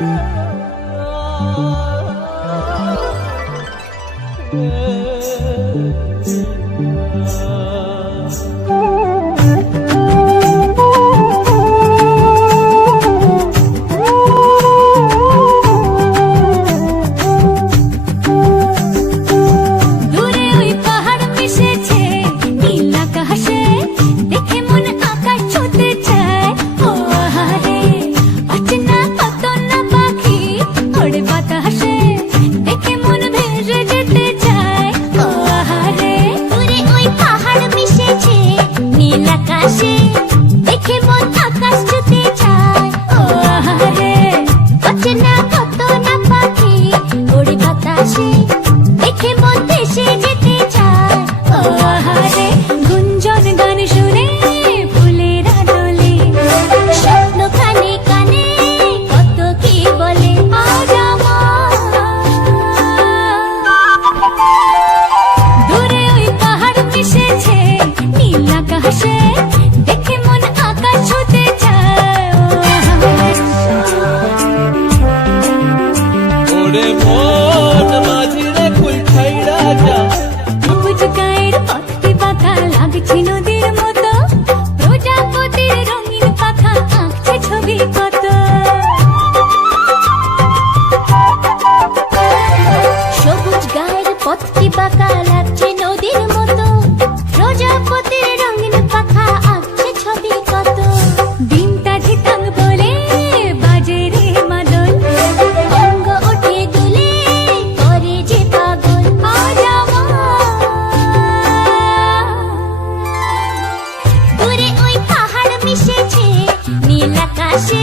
Yeah. আকাশে দেখে মন আকাশ ছুতে যায় ও আহারে অচেনা গায়ের পথটি বাঁকা লাগছে নদীর মতো। প্রজাপতির রঙিন পাখা আঁকছে ছবি কত। দিনটা ঝিতাং বলে বাজে মাদল। অঙ্গ ওঠে দুলে করে যে পাগল। দূরে ওই পাহাড় মিশেছে, নীল আকাশে।